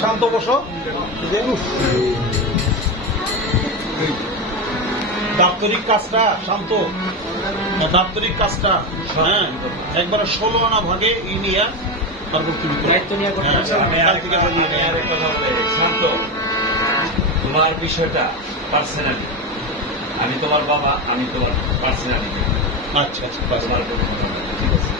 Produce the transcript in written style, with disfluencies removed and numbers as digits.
শান্ত বসো। দাপ্তরিক কাজটা শান্ত, দাপ্তরিক কাজটা হ্যাঁ একবারে 16 আনা ভাগে নিয়ে তারপর তুমি দায়িত্ব নিয়ে শান্ত। তোমার বিষয়টা পার্সোনালি, আমি তোমার বাবা, আমি তোমার পার্সোনালি। আচ্ছা আচ্ছা তোমার ঠিক আছে।